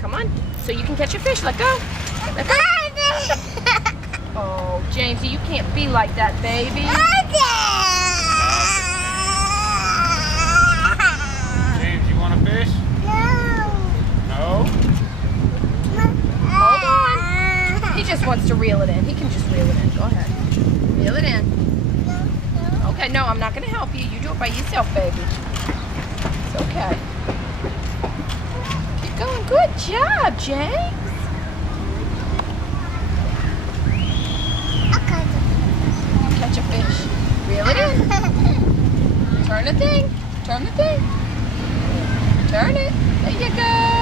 Come on. So you can catch a fish. Let go. Let go. Oh, Jamesy, you can't be like that, baby. James, you want a fish? No. Hold on. He just wants to reel it in. He can just reel it in. Go ahead. Reel it in. Okay, no, I'm not going to help you. You do it by yourself, baby. It's okay. Keep going. Good job, James. Catch a fish. Reel it in. Turn the thing. Turn the thing. Turn it. There you go.